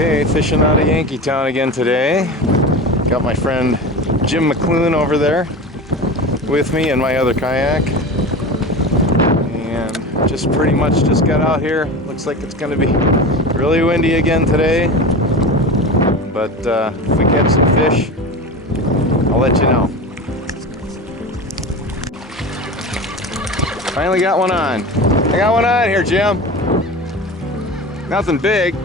Okay, fishing out of Yankeetown again today. Got my friend Jim McLuen over there with me in my other kayak. And just pretty much just got out here. Looks like it's going to be really windy again today. But if we catch some fish, I'll let you know. Finally got one on. I got one on here, Jim. Nothing big.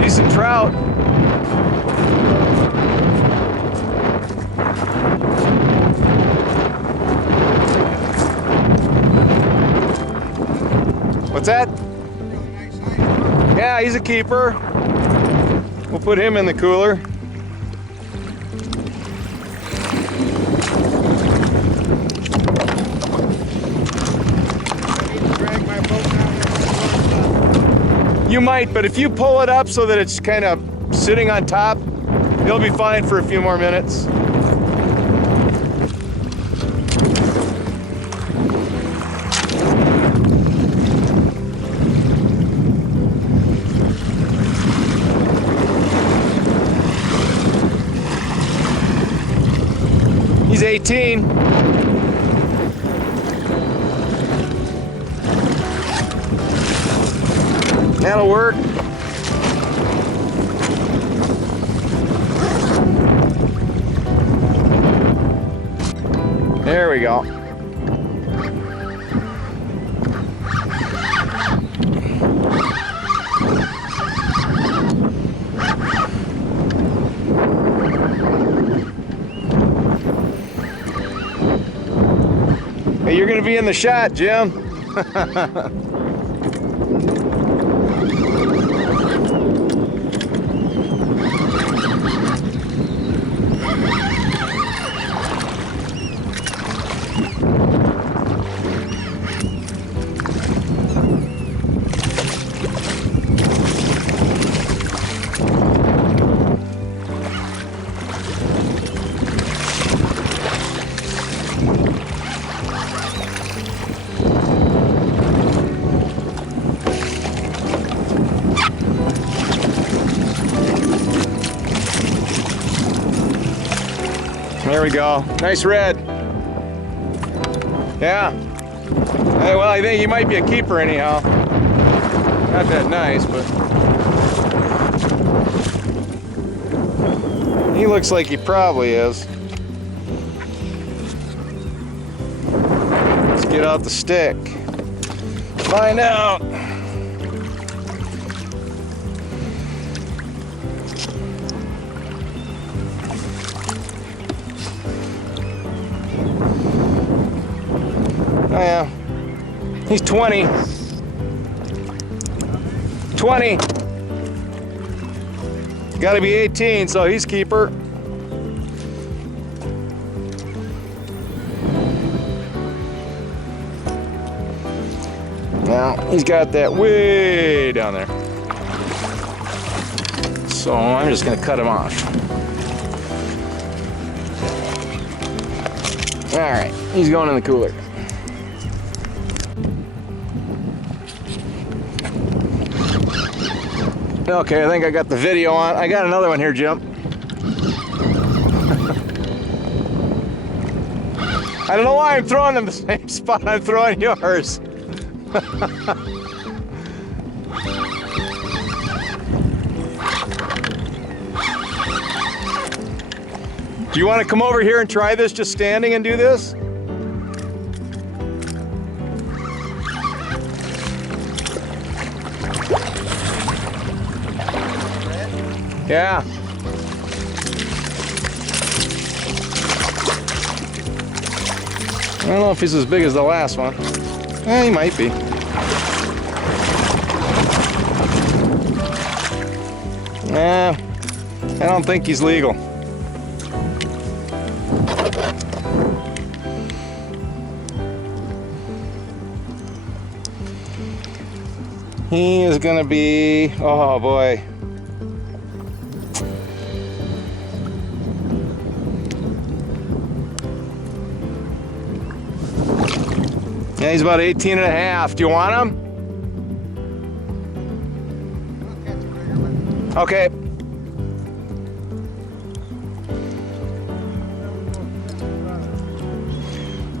Decent trout. What's that? Yeah, he's a keeper. We'll put him in the cooler. You might, but if you pull it up so that it's kind of sitting on top, it'll be fine for a few more minutes. He's 18. That'll work. There we go. Hey, you're gonna be in the shot, Jim. There we go. Nice red. Yeah. Well, I think he might be a keeper anyhow. Not that nice, but he looks like he probably is. Let's get out the stick. Find out. Oh yeah, he's 20. 20. Got to be 18, so he's keeper. Now he's got that way down there. So I'm just gonna cut him off. All right, he's going in the cooler. Okay, I think I got the video on. I got another one here, Jim. I don't know why I'm throwing them the same spot I'm throwing yours. Do you want to come over here and try this just standing and do this? Yeah. I don't know if he's as big as the last one. He might be. I don't think he's legal. He is gonna be, oh boy, Yeah, he's about 18 and a half. Do you want him? Okay.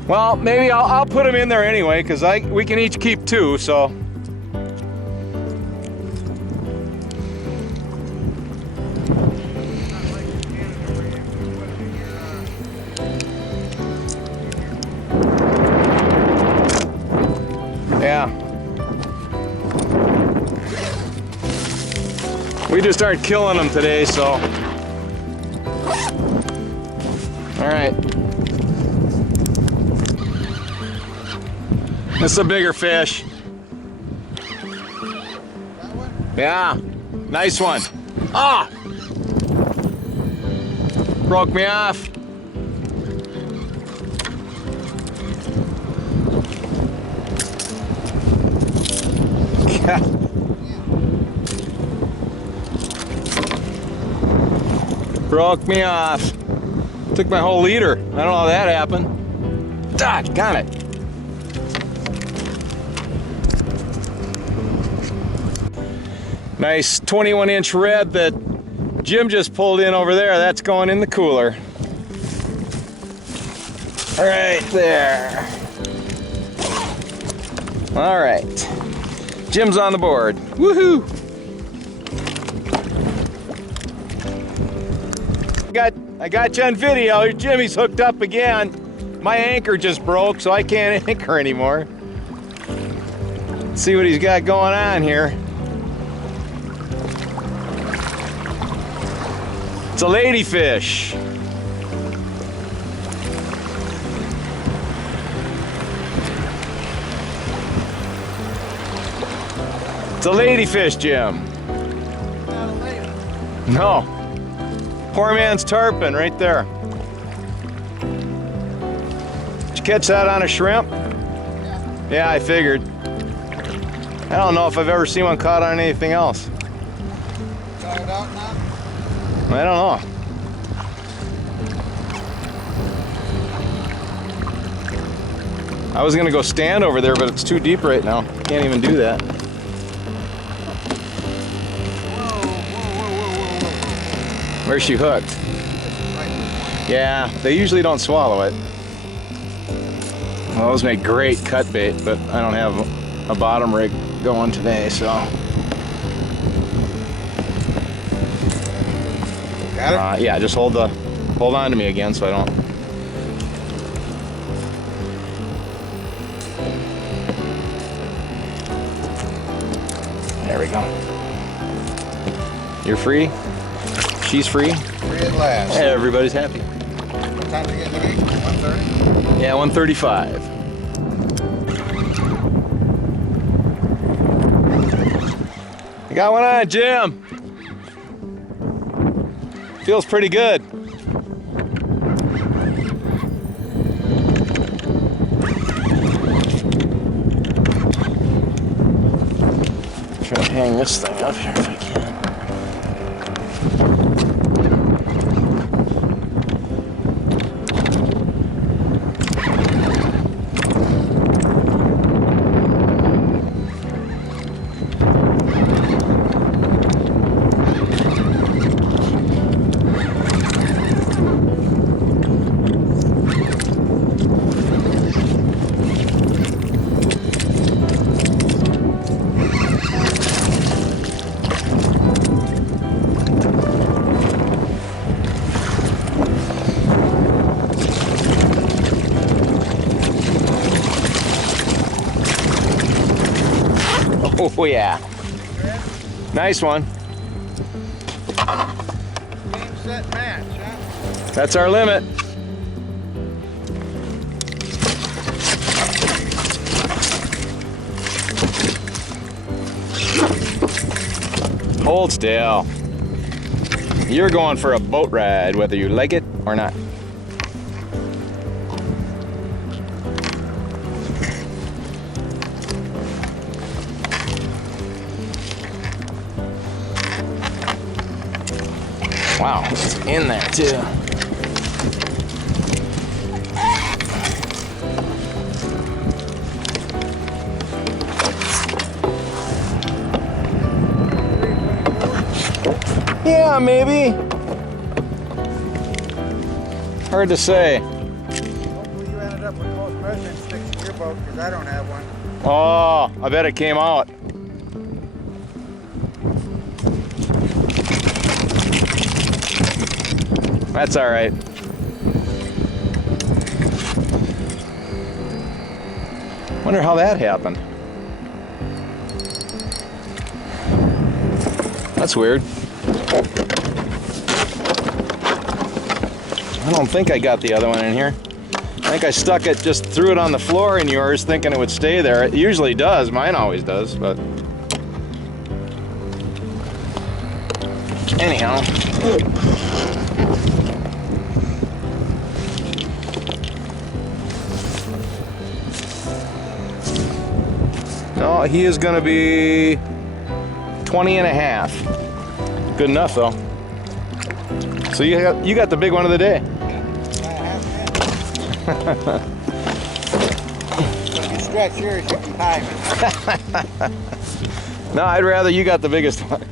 Well, maybe I'll put him in there anyway, because we can each keep 2, so. Yeah. We just aren't killing them today, so. All right. This is a bigger fish. That one? Yeah, nice one. Ah! Broke me off. Broke me off. Took my whole leader. I don't know how that happened. Got it. Nice 21-inch red that Jim just pulled in over there. That's going in the cooler. Right there. All right. Jim's on the board. Woohoo! I got you on video. Jimmy's hooked up again. My anchor just broke, so I can't anchor anymore. Let's see what he's got going on here. It's a ladyfish. It's a ladyfish, Jim. Not a lady. No. Poor man's tarpon right there. Did you catch that on a shrimp? Yeah. Yeah, I figured. I don't know if I've ever seen one caught on anything else. Got it out now? I don't know. I was gonna go stand over there, but it's too deep right now. Can't even do that. Whoa. Where's she hooked? Yeah, they usually don't swallow it. Well, those make great cut bait, but I don't have a bottom rig going today, so. Got it? Yeah, just hold on to me again so I don't. There we go. You're free. She's free. Free at last. Everybody's happy. What time did you get in the week? 1:30? Yeah, 1:35. I got one on, Jim. Feels pretty good. Try to hang this thing up here if I can. Oh yeah. Nice one. Game, set, match, huh? That's our limit. Hold still. You're going for a boat ride, whether you like it or not. Wow, it's in there too. Yeah, maybe. Hard to say. Hopefully you ended up with most measuring sticks in your boat, because I don't have one. Oh, I bet it came out. That's all right. Wonder how that happened. That's weird. I don't think I got the other one in here. I think I stuck it, just threw it on the floor in yours thinking it would stay there. It usually does, mine always does, but anyhow. No, he is gonna be 20 and a half. Good enough though. So you got the big one of the day. If you stretch yours, you can time it. No, I'd rather you got the biggest one.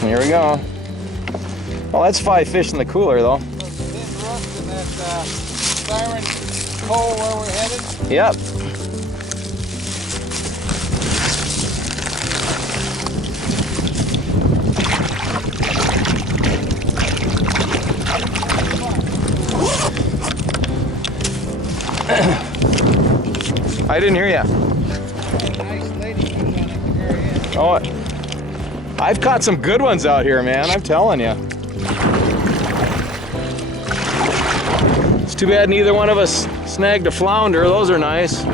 Here we go. Well, that's 5 fish in the cooler though. Thin rust and that siren coal where we're headed. Yep. I didn't hear you. Nice lady comes on at the very end. Oh, I've caught some good ones out here, man. I'm telling you. It's too bad neither one of us snagged a flounder. Those are nice.